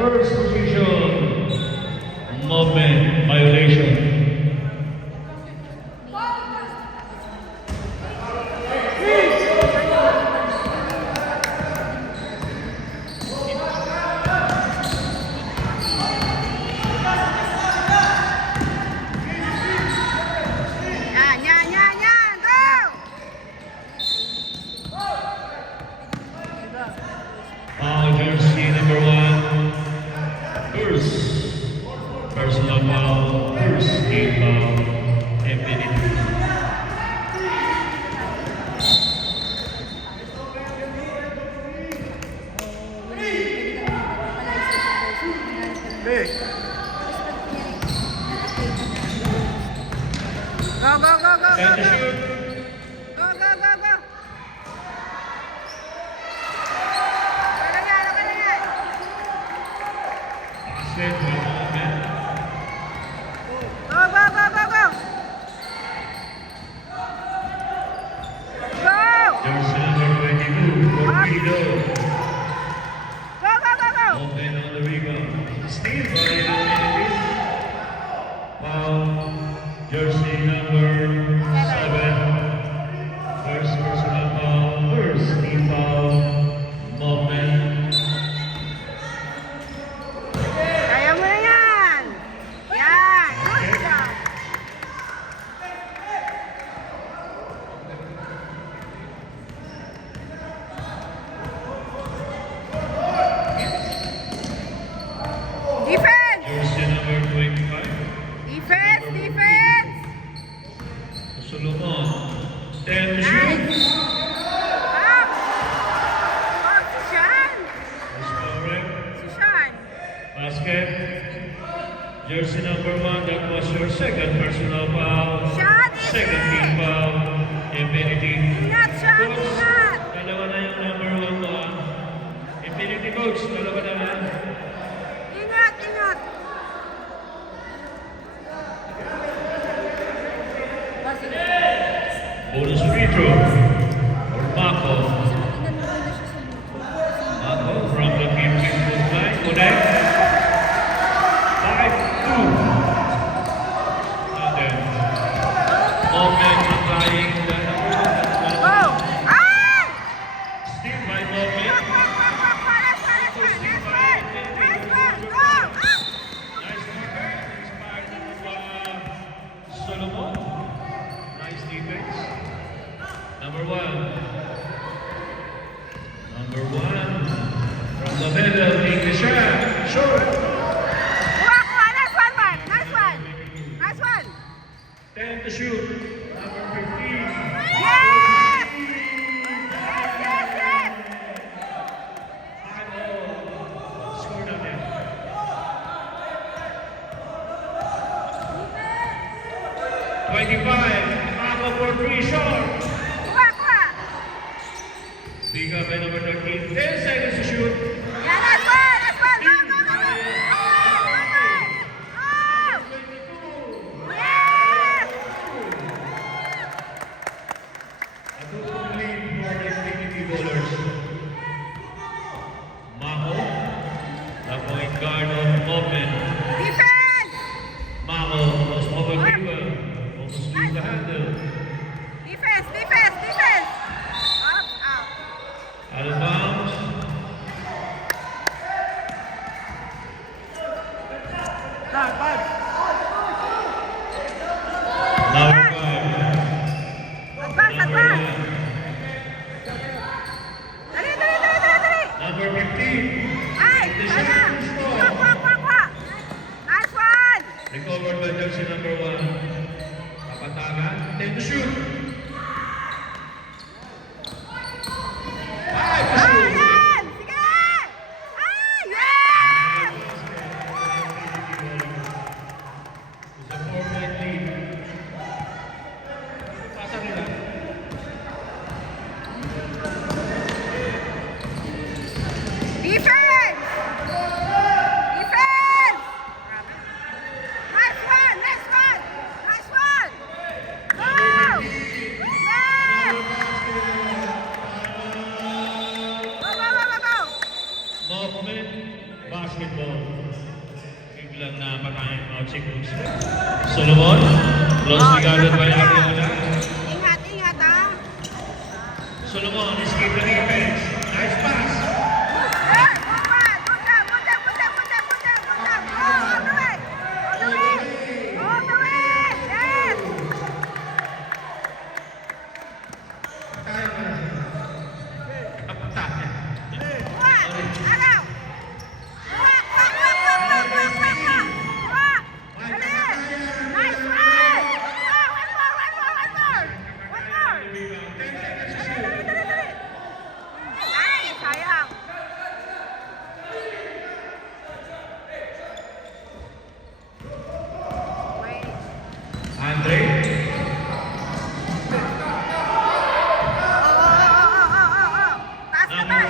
First position, movement violation. Foul jersey number 1, Hurst. Personal foul, Hurst, team foul, infinity. Go, go, go, go, Time to go, shoot. go, go, go, go. Ano yan, ano yan? Set by movement. Go, go, go, go, go. Go! Jersey number 22, Torpedo. Go, go, go, go. Movement on the rebound. Steal by infinity. Foul, jersey number 7. First personal foul, Hurst, team foul, movement. Kaya mo na yan. Yan. Good job. Defense! Jersey number 25. Defense! Defense! Solomon. 10 to shoot. Up! Oh, si Sean! That's correct. Si Sean! Basket. Jersey number 1, that was your second personal foul. Shot, Second team Infinity! foul. Infinity. Ingat, Sean! Coach, Ingat! dalawa na yung number 1 mo. Infinity coach, dalawa na lang. Ingat! Ingat! Bonus free throw. For Mako. Mako from the 15-foot line. Connect. 5-2. And then, movement applying the number 1. Go! Ay! Steal by Quack, movement. quack, quack, quack, quack. Last one, last one, last one. Last one. Go! Up! Nice defense. Inspired by Solomon. Nice defense. Number 1. Number 1. From the middle, take the shot. Short. Quack, quack. Last one, man. Last one. Last one. 10 to shoot. Number 15. Yes! Yes, yes, yes! 5-0. Score natin. 25. Mako for 3 short. Quack, quack. Pick up by number 13. 10 seconds to shoot. Yeah, last one, last one. Go, go, go, go. Go! Yes! A two-point lead for the Infinity Bowlers. Mako, the point guard of movement. Defense! Mako was overgiven. Almost lose the handle. Defense, defense, defense! Up, up. Out of bounds. Number 5. Advance, advance! Dali, dali, dali, dali, dali! Number 15. Ay, kaya! Quack, quack, quack, quack! Nice one! Recovered by jersey number 1. Kapatagan. 10 to shoot. 5 to Ah, shoot. yan! Sige! Ah, yes! It's a 4-point lead. Pasa nila. Defense! Defense! Nice one! Nice one! Nice one! Go! Archie Cruz. Solomon, closely guarded by Ariola. Ingat, ingat ha. Solomon, escape the defense. Nice pass. Hey, Go all the way. All the way. Yes. Agaw. Nice one. One more. Dali. Ay, sayang. Wait. Andre, Taas naman.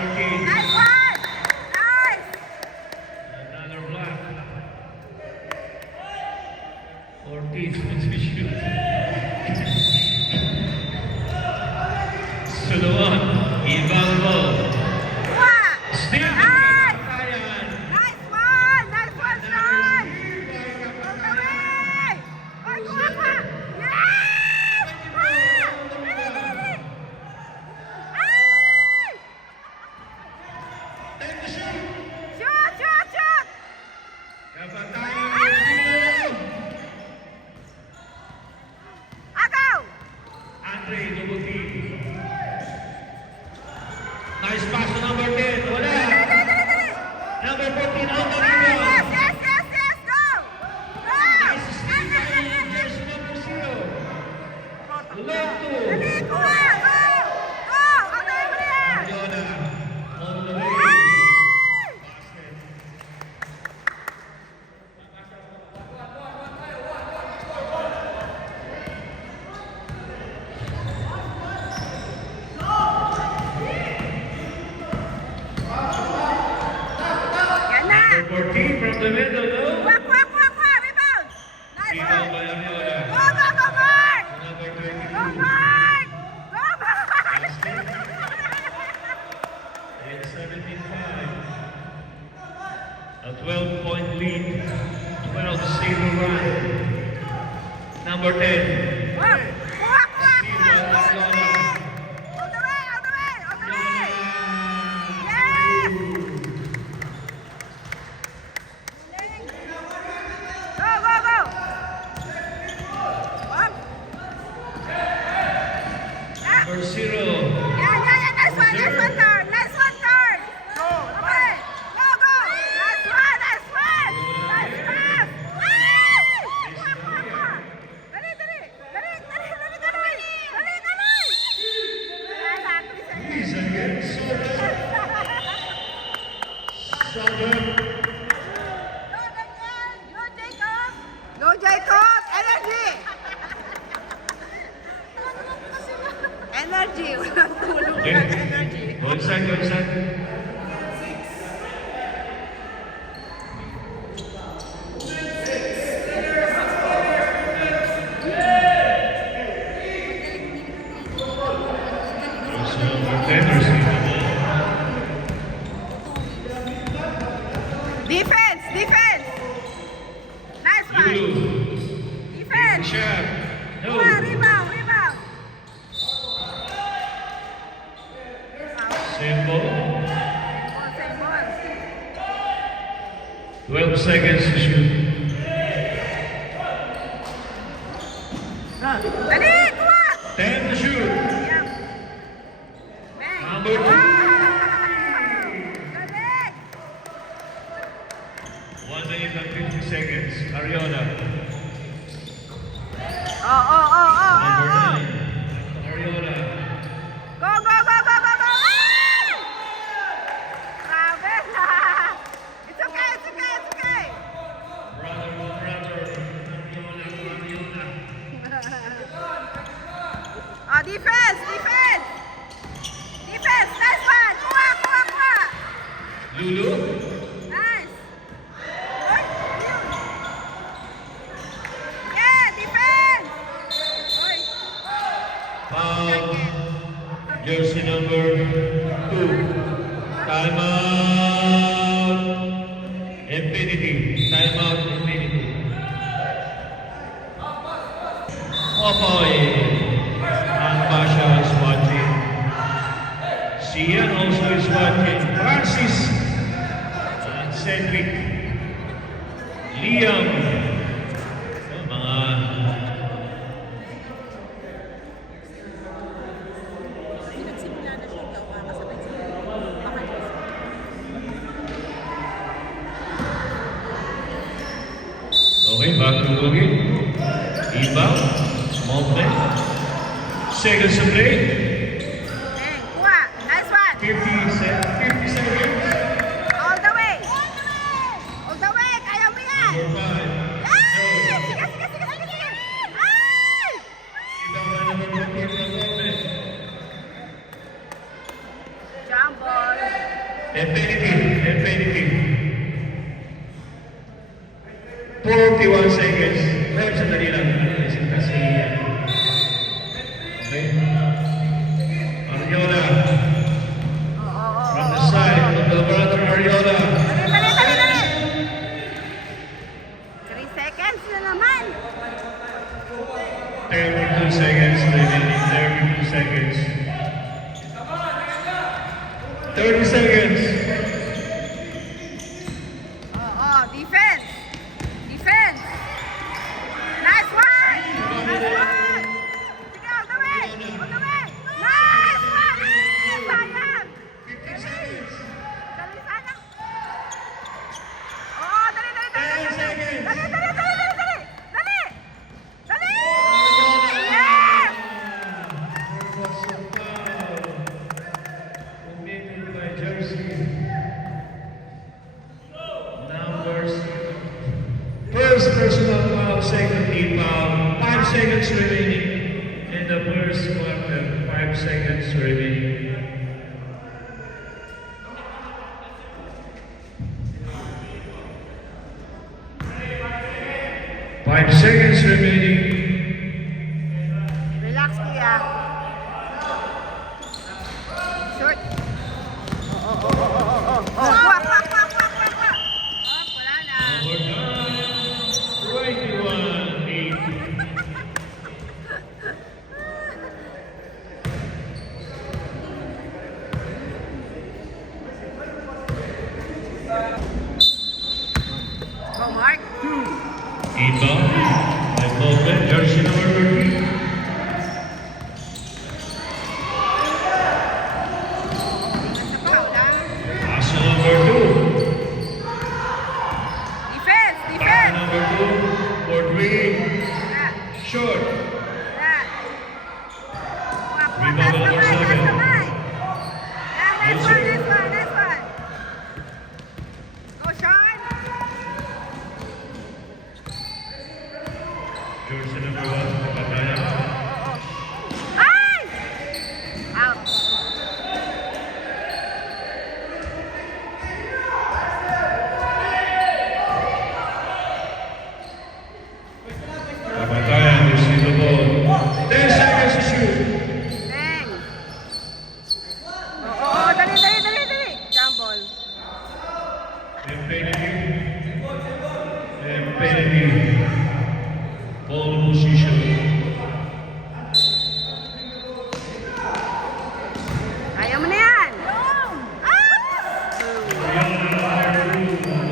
Nice one. Nice. another block. Ortiz wants to shoot. Solomon, invaluable. Kuha. Still, Nice. Ryan. Nice one, son. All the way. Oy, kuha. Yes. Dali. Ay. Shoot. Kapatayan. Agaw. Andre, double team. Nice pass to number 10. Wala. Dali. Number 14, out the Yes, rebound. go. Nice steal by jersey number 0. Loto. Dali, kuha. Go. All the way there. Ariola, all the way. Ay. Basket. Yan na. Number 14 from the middle, no? Kuha. Rebound. Nice Rebound one. by Ariola. Go, Mark. Number Go, 22. Mark. Go, Mark. It's 17-5. A 12-point lead. 12 single run. Number 10. Kuha. All the way. Yes. Go. Up. Number 0. Yeah. Nice one, turn. Okay. Go. Nice one. Nice pass. Kuha. Dali. He's again. Southern. Go, Jacob. Energy. Walang tulog Okay. ng energy. Go inside. Jersey number 10 receiving the ball. Defense. Nice one. Lulu. Defense. Shot. No. Rebound. Same ball. Same ball. 12 seconds to shoot. Dali, kuha. 10 to shoot. Yeah. Bang. Number 2. Wow. Galing. 1 minute and 50 seconds. Ariola. Oh. Number 9. Ariola. Go. Ay! Grabe na. It's okay. Brother. Ariola. Oh, defense. Nice one. Kuha. Lulu. Nice. Oy, yun. Yeah, defense. Oy. Foul. Jersey number 2. Timeout. Infinity. Popoy and Basha is watching. Sian also is watching. Francis and Cedric. Liam. Mga Nagsimula na siya daw, kasabay siya. Baka okay, back to Bugin. Inbound. Movement. Seconds to play. Dang, kuha. Nice one. 50 seconds. All the way. All the way. Kaya mo yan. Number 5. Ay! Sige, sige, sige, sige, sige. Ay! Jump ball. Infinity. 41 seconds. Web sandali lang. Alisin kasi. Okay. Ariola. From the side of the brother Ariola. Dali, dali, dali. 3 seconds na naman. 32 seconds remaining. 32 seconds. 30 seconds. Defense. Defense. Nice one. Nice one. Sige, all the way. All the way. Nice one. Ay, sayang. 50 seconds. Dali sana. Oh, dali, dali, dali, dali. 10 seconds. Dali, dali, dali, dali, dali. Dali. Dali. Yes. Committed by Jersey. Numbers. First personal foul, second team foul. 5 seconds remaining in the first quarter. 5 seconds remaining. Five seconds remaining. Relax, kuya. Short. Oh. Kuha. Oh, wala na. Overtime. 21-8. Go, Mark. Inbound. By movement. Jersey number 13. Nasa pa, wala. Pass number 2. Defense, Pass defense. number 2 for 3. Wala. Short. Wala. Kuha, Rebound taas ng kamay, taas seven. kamay. Yeah, nice one, nice one, nice one. Go, Sean. Jersey number 1. Pataya. Ay! Out. Pataya. Receive the ball. 10 seconds to shoot. Bang. Oo, dali, dali, dali, dali. Jump ball. Infinity. Ball position. Kaya mo na yan. Ah!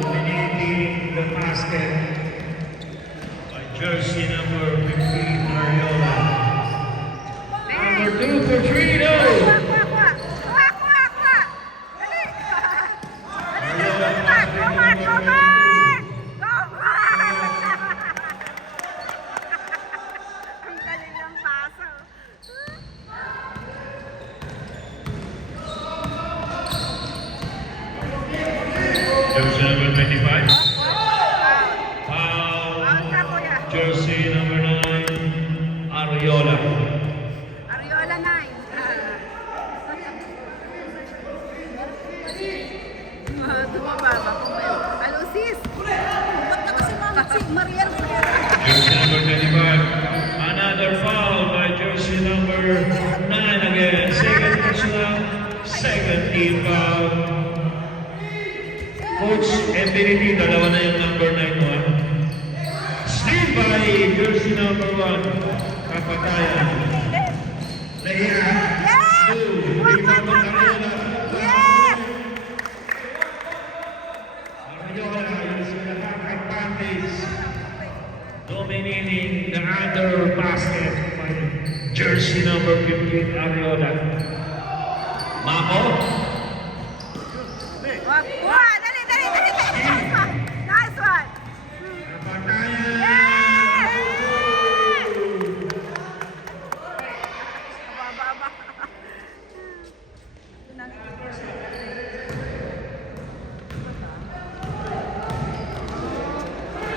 Dominating the basket by jersey number 15, Ariola. Number 2 for 3, no! Kuha. Dali. Dali, go, Mark. Go, Mark. Ang galing ng paso. Jersey number 25. Out Foul. ka, kuya. Jersey number 9, Ariola. Ariola 9. Tumababa ko ba yun? Hello, sis. Ba't ka kasi si Mariel? Jersey number 25. Another foul by jersey number 9 again. Second personal, second team foul. Coach Infinity, dalawa na yung number 9 mo. Steal by jersey number 1. Kapatayan. Leia. Yes! 2. Walk, Rebound walk, ng walk, walk. Ariola. Yes! Ariola using the half advantage. Dominating the under basket by jersey number 15, Ariola. Mako. Walk, kuha! Dali, dali, dali, dali! Nice one! Nice one! Kapatayan. Yes! Aba, aba, aba.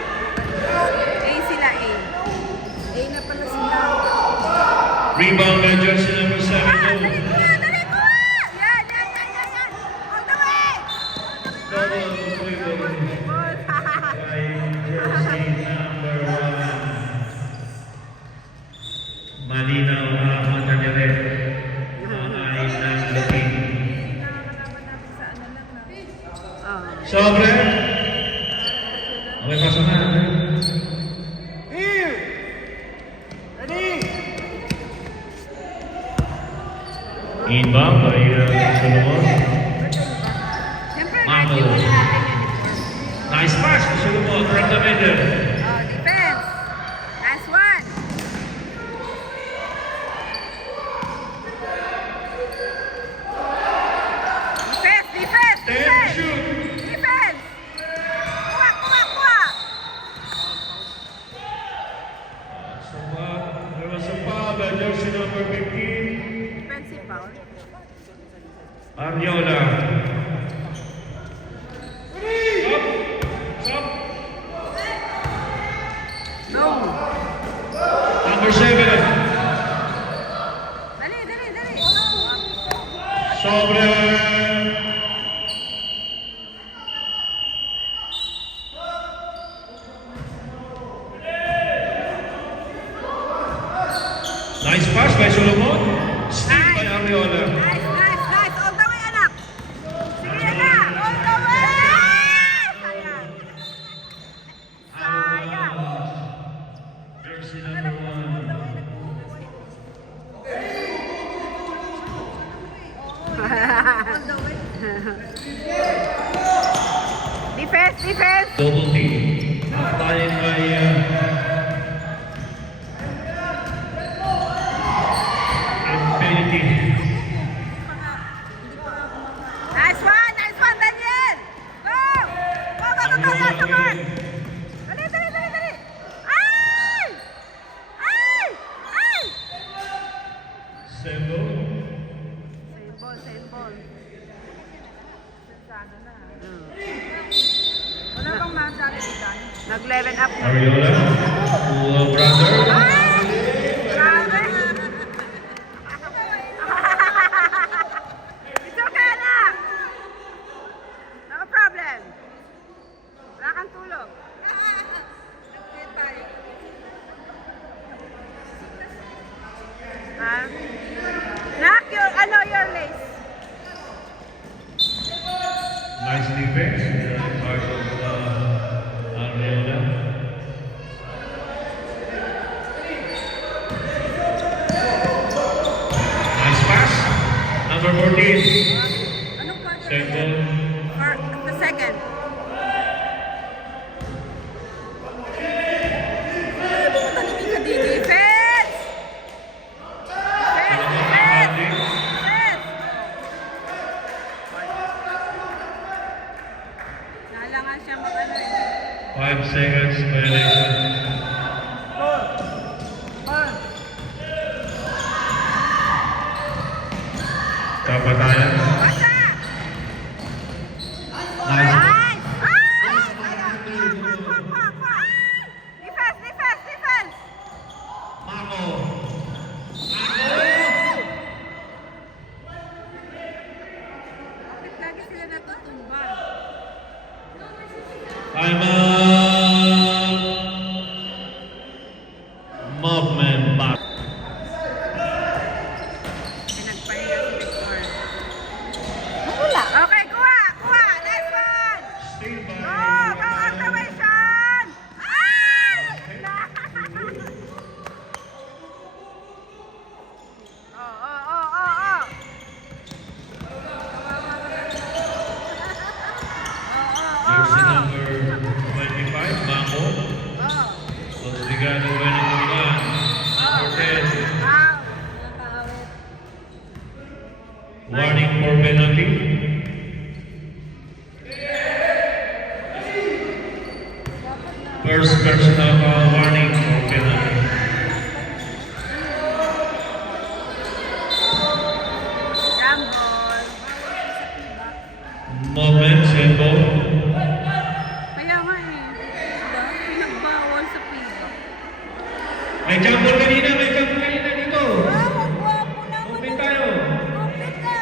A sila, A. A na pala sila. Rebound by jersey number 7. Dali, kuha! Dali, kuha! Yan, yan, yan, yan, yan! All the way! Double dribble by jersey number 1. Malinaw ang mata niya rin. Mga inang looking. Sobre. Okay, pasok na. Inbound by Solomon. Siyempre, Mako. natin yun. Nice pass to Solomon from the middle. Oh, defense. Nice one. Defense, defense, Ten defense. shoot. Defense. Kuha, kuha, kuha. There was a foul by jersey number 15, Defensive foul. Ariola. Stop. No. Number 7. Dali, dali, dali. Sobre. Nice pass by Solomon. Steal by Ariola. Nice, nice, nice. All the way, anak. Sige na. All the way. Sayang. Sayang. Jersey number 1. Defense, defense. Double team. Applying by Infinity. Nice one, Daniel. Go. Go, go, go, go. Yes, come on. Dali, dali, dali, dali. Ay! Ay! Ay! Same goal. Same ball. Wala bang madali dito? Nag-level up na. Ariola to brother. Ay! Grabe! It's okay, anak! No problem. Wala kang tulog. Ha? Nak, your lace. Nice defense. Part of Ariola. Nice pass. Number 14. Anong quarter? Same goal. Or the second? Defense! Defense! Nalangan siya mag-ano eh. 5 seconds violation. Kapatayan. Basta! Nice. Ay! Ay! Defense! Defense! Defense! Mako. Bakit lagi sila natutumba? Time out. Movement back. Pinagpahinga si Victor. Wala. Okay, kuha! Kuha! Nice one! Steal by Go! Go! Observation! Ay! personal foul warning for penalty. Jambol. Moments and ball. Kaya nga eh. Pinagbawal sa piba. May jumble kanina dito. Wow, ang gwapo naman. Open tayo. Open na.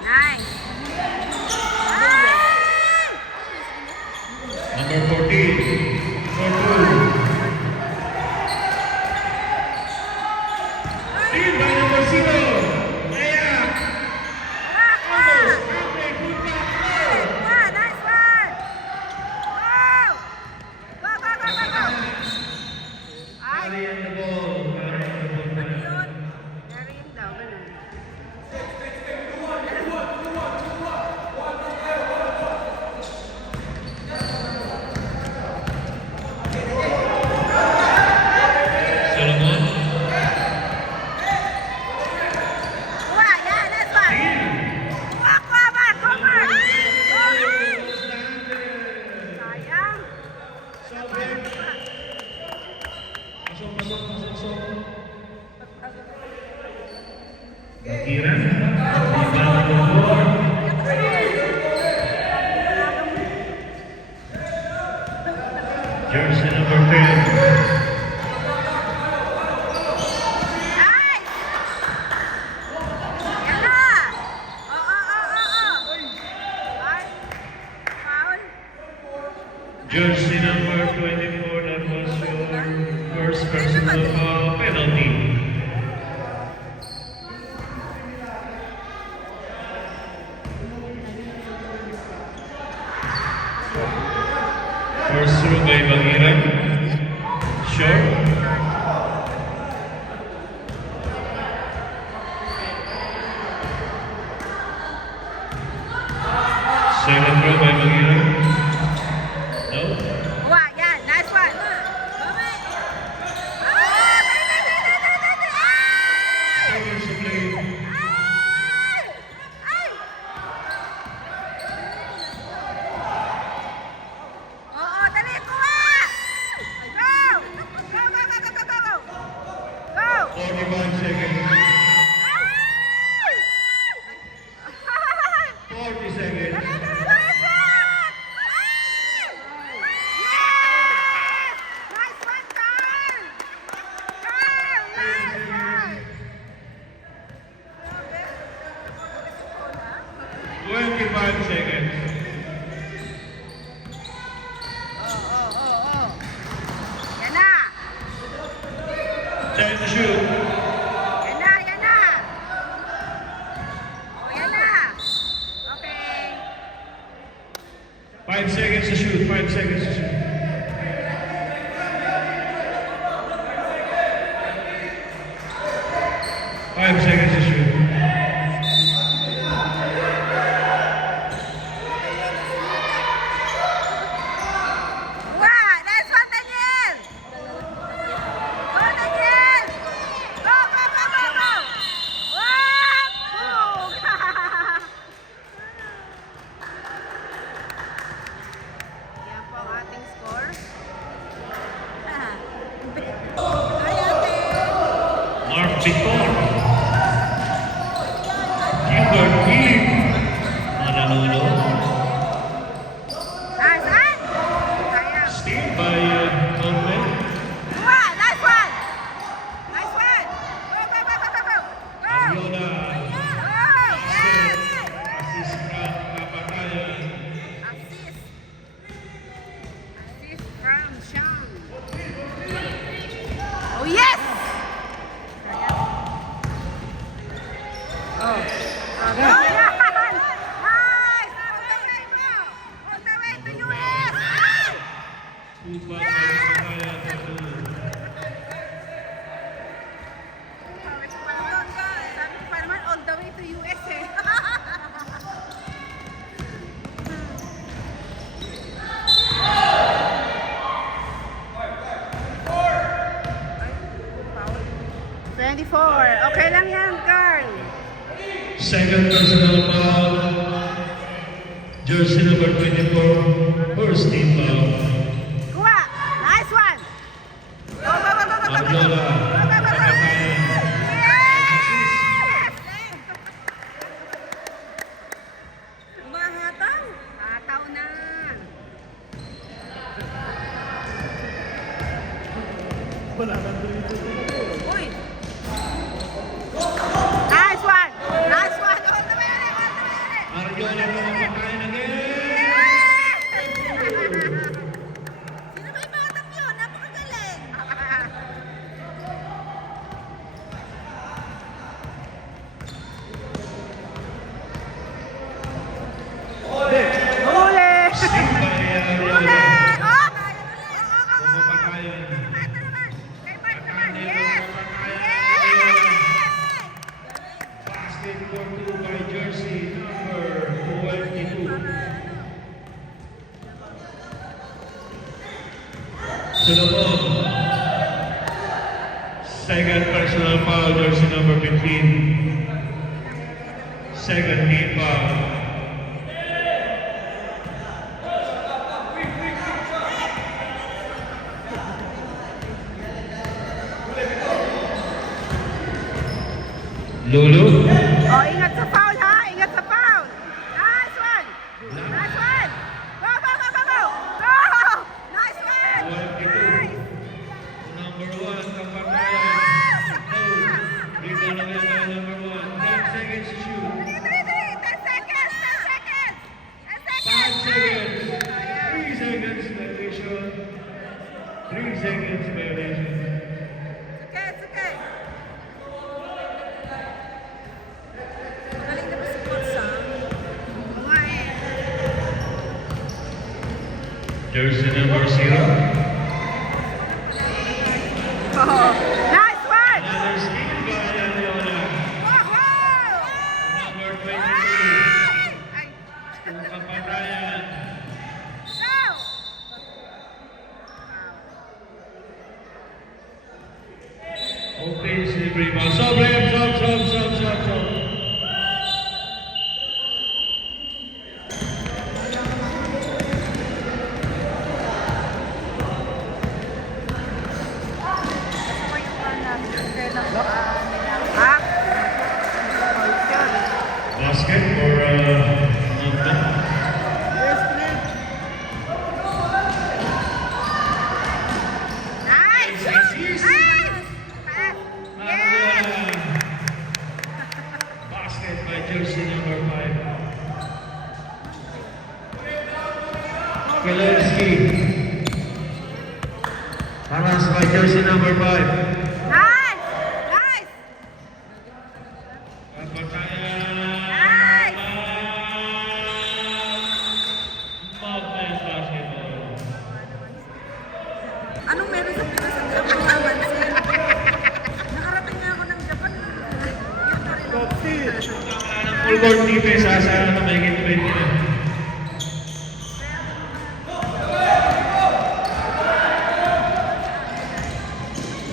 Nice. Ay! Number 14. For 2. Steal by number 0. Maya. Almost. Halfway. Good back. One, nice one. Wow. Go, go, go, go, go. Ay, Carry on the ball. Carry on the ball. yun. Karin daw, ganun. Solomon. Kuha, yan, nice one. Kuha, kuha, man, cover. Sayang. Bagiran. Rebound number 4. Jersey number 10. Nice. Yan na. Ay, foul. Jersey number 24, that was your first personal foul penalty. First through by Bagiran. Short. Second throw by Bagiran. No. Kuha, yan, nice one. Seconds to play. Oo, dali, kuha! Go! Go, go, go, go, go, go! Go! 41 seconds. Ay! 40 seconds. Dali, dali, dali, shot! Ay! Yes! Nice one, Carl! Carl, nice one! 25 seconds. Yan na! Time to shoot. Yan na, yan na! O, yan na! Okay. 5 seconds to shoot. 5 seconds to shoot. 5 seconds to shoot. Wow, nice one, Daniel! Go, Daniel! Go, go, go, go, go! Wow! Boom! Yan po ang ating score. Ay, ate! Mark Victor. Gilbert Philip. Mananolo. Nice one! Sayang. Steal by Conway. Wow, nice one! Nice one! Go, go, go, go, go, go! Go! Aviola. Oh, yes! Assist from Kapatayan. Assist. Assist from Sean. Oh, yes! Oh. Okay. Yan! Nice! On the way to US! Tupa by Kapatayan. Sabi ko pa naman, on the way to US eh. Ay, foul. 24. Okay lang yan, Carl. Second personal foul. Jersey number 24. First team foul. Kuha. Nice one. Go, go, go, go, go, go, go. Arjola. Go, go, go, go. Yes! Mahataw. Hataw na. Uy. Nice one. Nice one. Oh, tamayari, tamayari. Arjola kumapakain again. Sino ba yung batang yun? Napakagaling. Huli! Steal by Huli! Arjola. Oh! Kumapakain. Ito naman. Kay Mark naman. Pakain, Yes! kumapakain. Yes! Basket for two by Jersey number 22. Sulabog. Second personal foul, Jersey number 15. Second team foul. Lulu. Oh, ingat sa foul ha! Ingat sa foul! Nice one! Nice one! Go, go, go, go, go! Go! Nice one! 22. Nice! Number 1, Kapakayan. Ah! No. Rebound again by number 1. 10 seconds to shoot. 10 seconds! 10 seconds! 10 5 seconds! seconds. 3 seconds violation. 3 seconds violation. Okay, it's okay. Magaling na ba si Coach, ah? Oo nga eh. Jersey number 0. Oh, nice one! Another steal by Ariola. Wow! Number 22. Ay! Kapakayan. Go! Offensive rebound. Sob. Basket for Mountain. Nice! Assist. Nice! Yes! Ariola. Basket by Jersey number 5. Kelewski. Paras by Jersey number 5. Nice! Nice! Nice! Mountain basketball. Anong meron sa Pinas ang Japan naman, sir? Nakarating nga ako ng Japan. Full court defense sa na may 20 na.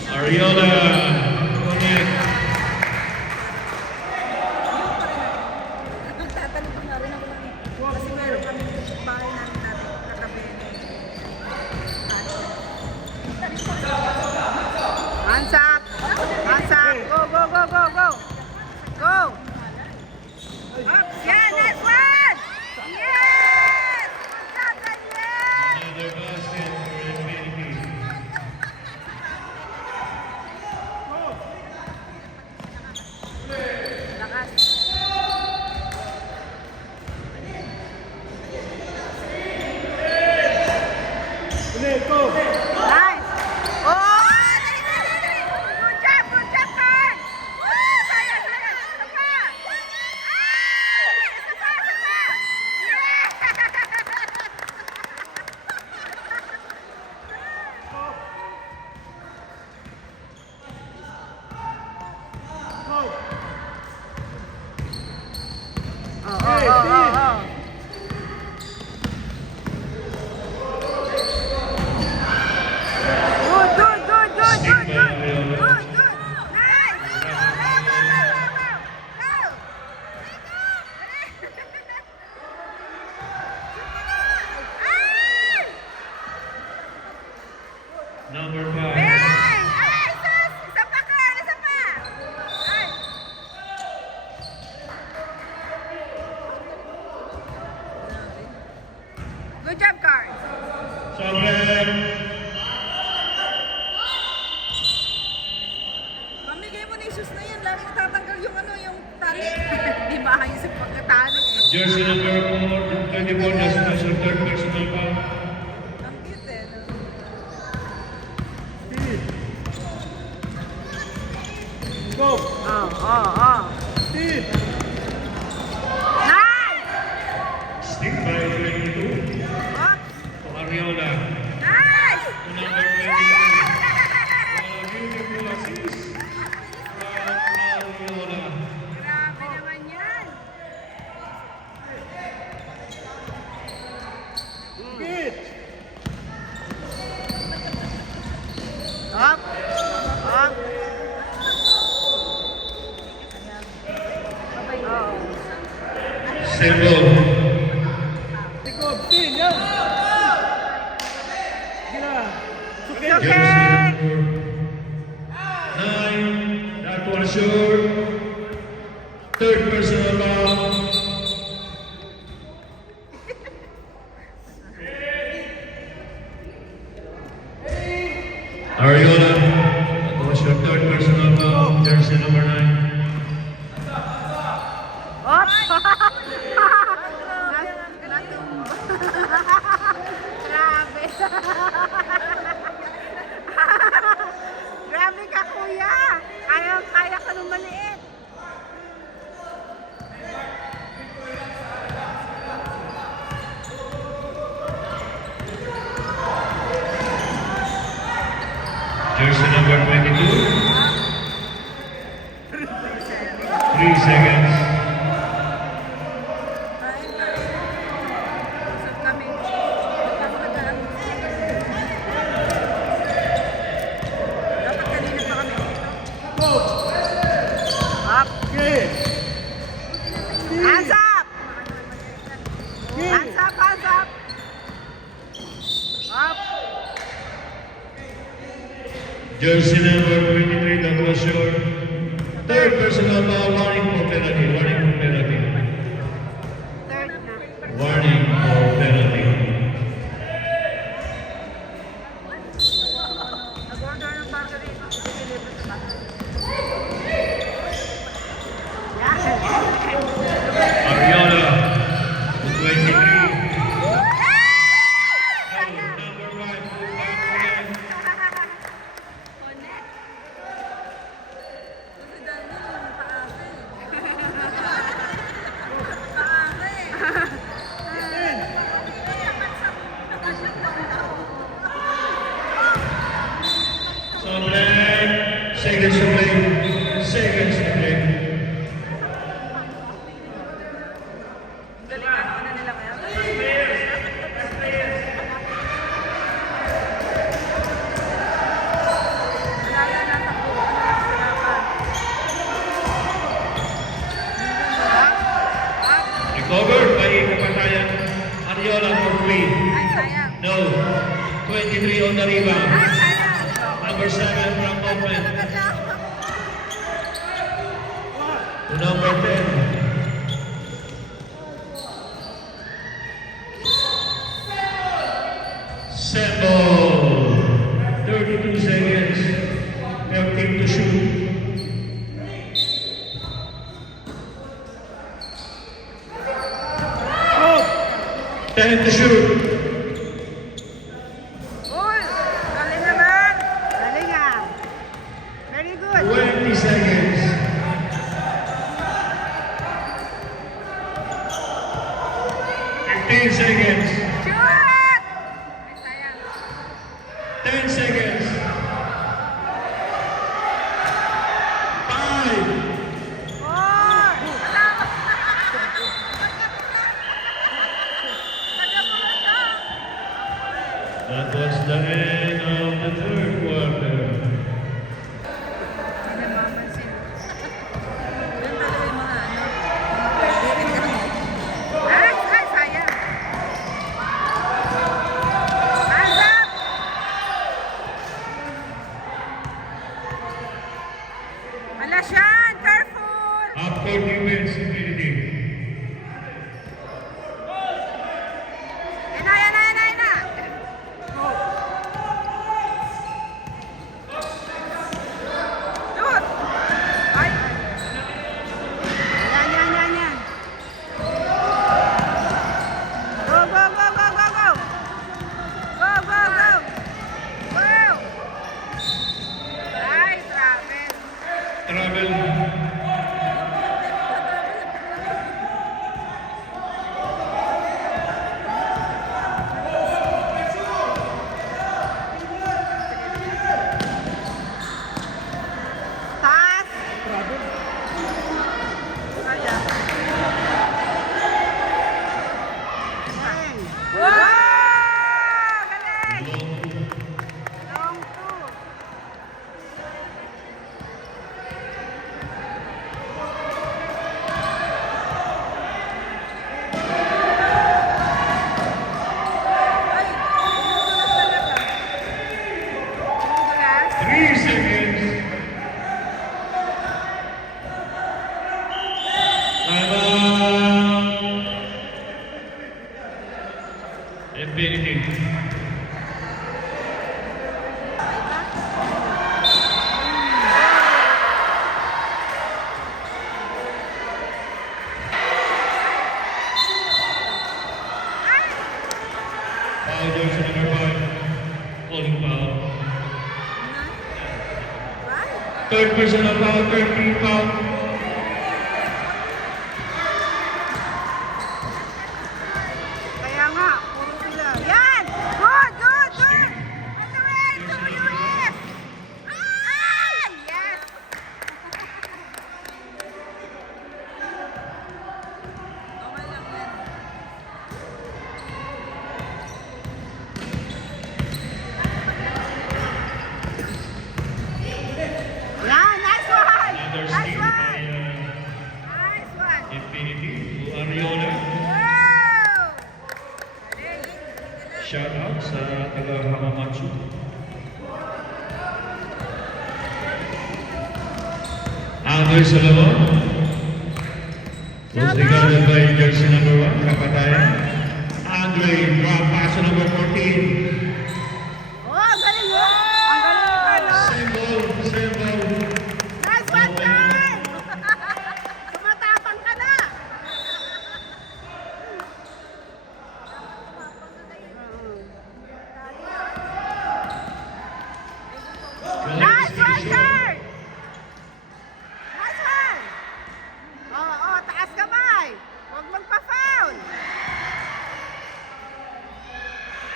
Ariola connect. Nagtatanong ko nga rin ako ng kasi meron kami bahay namin natin katabi. Hands up! Hands up! Go, go, go, go, go! Go! Up! Yeah, nice one! Yes! Hands up, Daniel! Another basket for Infinity. Lakas. Nice! Oh! Dali, dali, dali, dali! Number Bang! 5. Ay, sus! Isa pa, Carl! Isa pa! Ay! Good job, Carl! Chocolate. Pamigay mo na yung shoes na yan. Lagi natatanggal yung ano, yung tali. Di ba ayos yung pagkatali eh. Jersey number 4, 24, na special third personal foul. Ang cute eh. No? Go! Oh. Steve! Nice! Stick by 22. Oops! To Ariola. Nice! To number 23. Beautiful assist from Ariola. Grabe naman yan. Steve! Up! Up! Oh. Symbol. Ikaw, Steve! Yan! Sige na! Suki! Okay. Jersey number 9. That was your third personal foul. Ariola, that was your third personal foul. Jersey number 9. Up! Grabe. Grabe ka, kuya. Kaya ka nung maliit. Jersey number 22. 3 seconds. Usap kami. Dapat kanina pa kami dito. Go! Up! Steve! Hands up! Steve! Hands up! Hands up! Up! Jersey number 23, that was your third personal foul. Warning for penalty. Warning for penalty. Third na. Warning for penalty. Nag-order ng margarita. Deliver sa bahay. Ariola, 23. Yan! Number 5, Connect. Kasi dahil yun, yung paase. Sobrang seconds to play. Seconds to play. Galing ano na nila ngayon? Wala na takbo. Recovered by Kapatayan. Ariola for 3. Ay, sayang. No. 23 on the rebound. Ay, sayang. Number 7 from Open. To number 10. Symbol. 32 seconds. Help team to shoot. Go! 10 to shoot. Uy, galing naman. Galing ah. Very good. 20 seconds. 15 seconds. Shoot! Ay, sayang. 10 seconds. 5. Four! Wala. Taga mo na siya. Alas yan! Careful! Half court defense, Infinity. Yan na, yan na, yan na, yan na! Shoot! Ay! Yan, yan, yan, yan! Go, go, go, go, go, go! Go, go, go! Go! Nice, Travis! Travel. Taas! Kaya. Wow! Galing! Long two. Ay! Last. 3 seconds. Time out. Infinity. Foul jersey number 5. Holding foul. Right? Third personal foul, third team foul. Kaya nga, puro sila. Yan! Good, good, good! On the way to US! Ah! Yes! Okay lang yan. Yan, nice one! Another Nice steal one! by Nice one! Infinity to Ariola. Wow! Galing. Shout out sa taga Hamamatsu. Angel Solomon. Was regarded by jersey number 1, Kapatayan. Andre, drop pass to number 14. Oh, ang galing mo! Ang galing mo, Carlo! Same ball, same ball. Nice one, Carl! Tumatapang ka na! Nice one, Carl! Nice one! Oo, taas kamay! Huwag magpa-foul!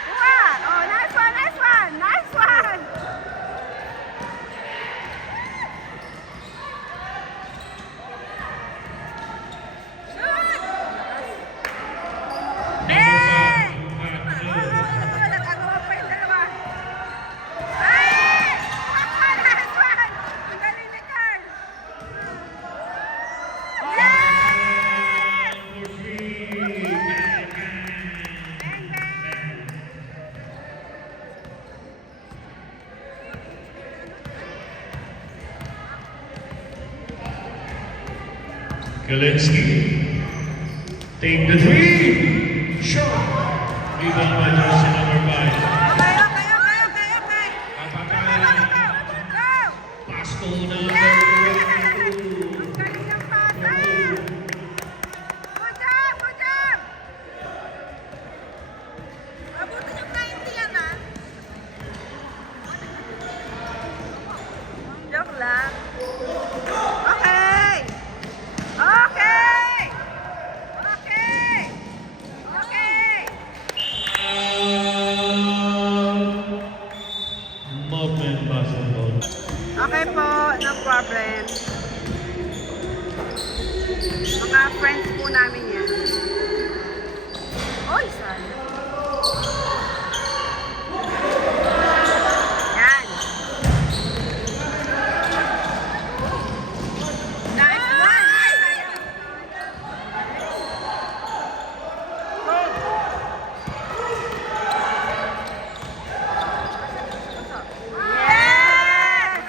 Kuha! Oh, nice one, nice one! Nice one! Shoot! Hey! Nagagawa pa yung dalawa. Ay! Nice one! Ang galing ni Carl! Yes! Bang, bang! Kalinski. Take the three. Shot. Rebound by jersey number 5. Okay, okay, okay, okay, okay. Kapatayan. Go! Pass to number Yes! 22. Ang galing ng pasa! Good job! Good job! Abutin yung 90 yan, ha? Joke lang. Okay! Okay! Okay! Okay! Movement basketball. Okay po, no problem. Mga friends po namin yan. Oy, sana. Yan. Nice one! Yes!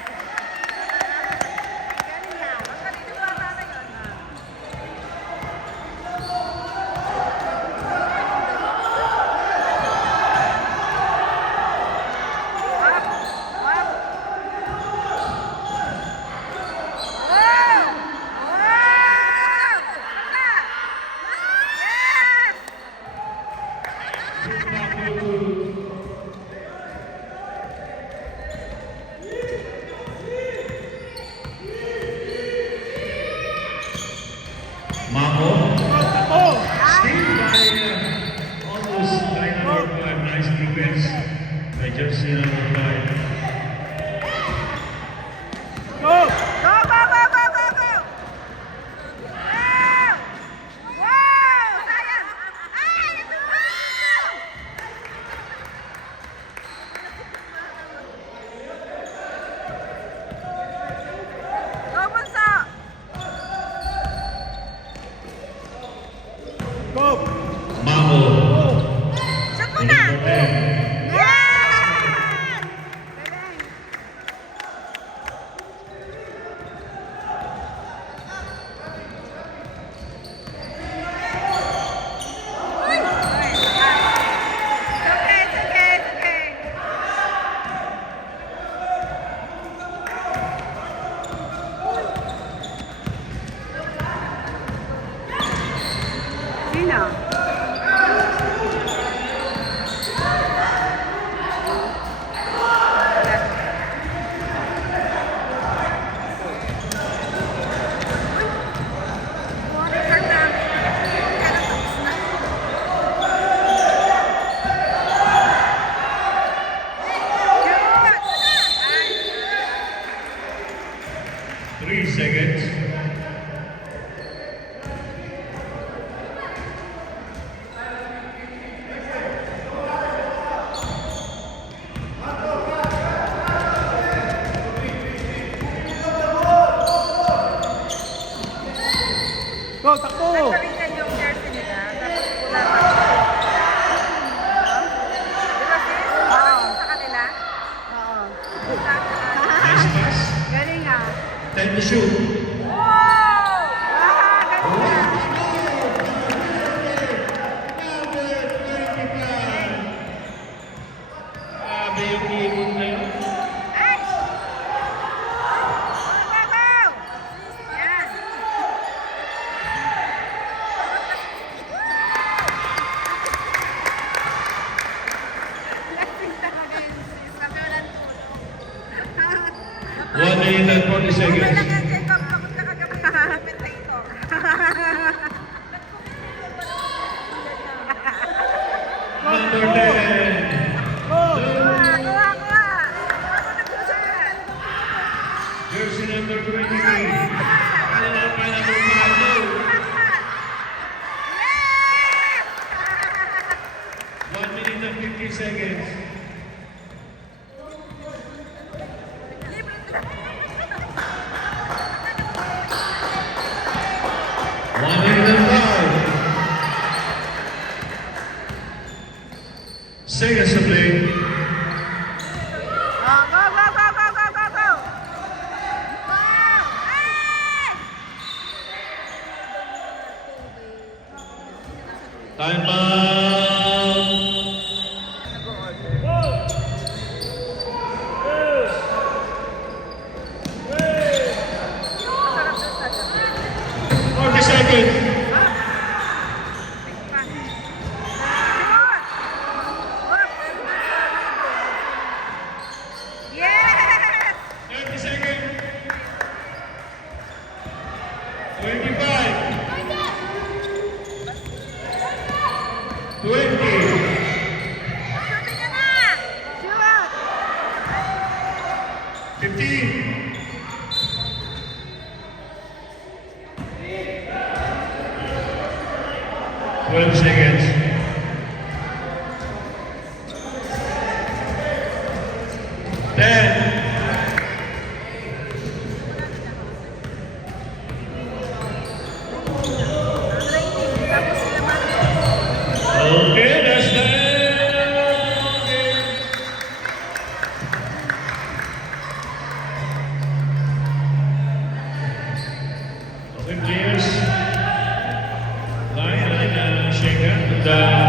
Go, takbo! Nasa rin yan yung jersey nila. Tapos wala pa. Di ba sis? Parang yung sa kanila. Oo. Nice pass. Galing ah. Time to shoot. Wow! Ah, galing ah. Grabe yung ibon na yun. Ay! Go, go, go! Yan. Lasing talaga yun, sis. Sabi wala tulog. 1 minute and 40 Okay seconds. lang yan, Jacob. Pagod ka kagabi. Malapit na ito. Number 10. Go! Kuha, kuha, kuha. Ako nagsusulat. Jersey number 23. Ano na para bumalo? Yes! 1 minute and 50 seconds. One minute and 5 seconds to play. Oh, go, go, go, go, go, go, go! Wow! Ay! Time out. Masarap doon sa gabi. 40 seconds. Yes! 30 seconds. 25. 20. Shooting ka na! Shoot! 15. 12 seconds. 10. Training, tapos sila man. Okay, that's the end. Okay. Okay, players. Line, shake hands.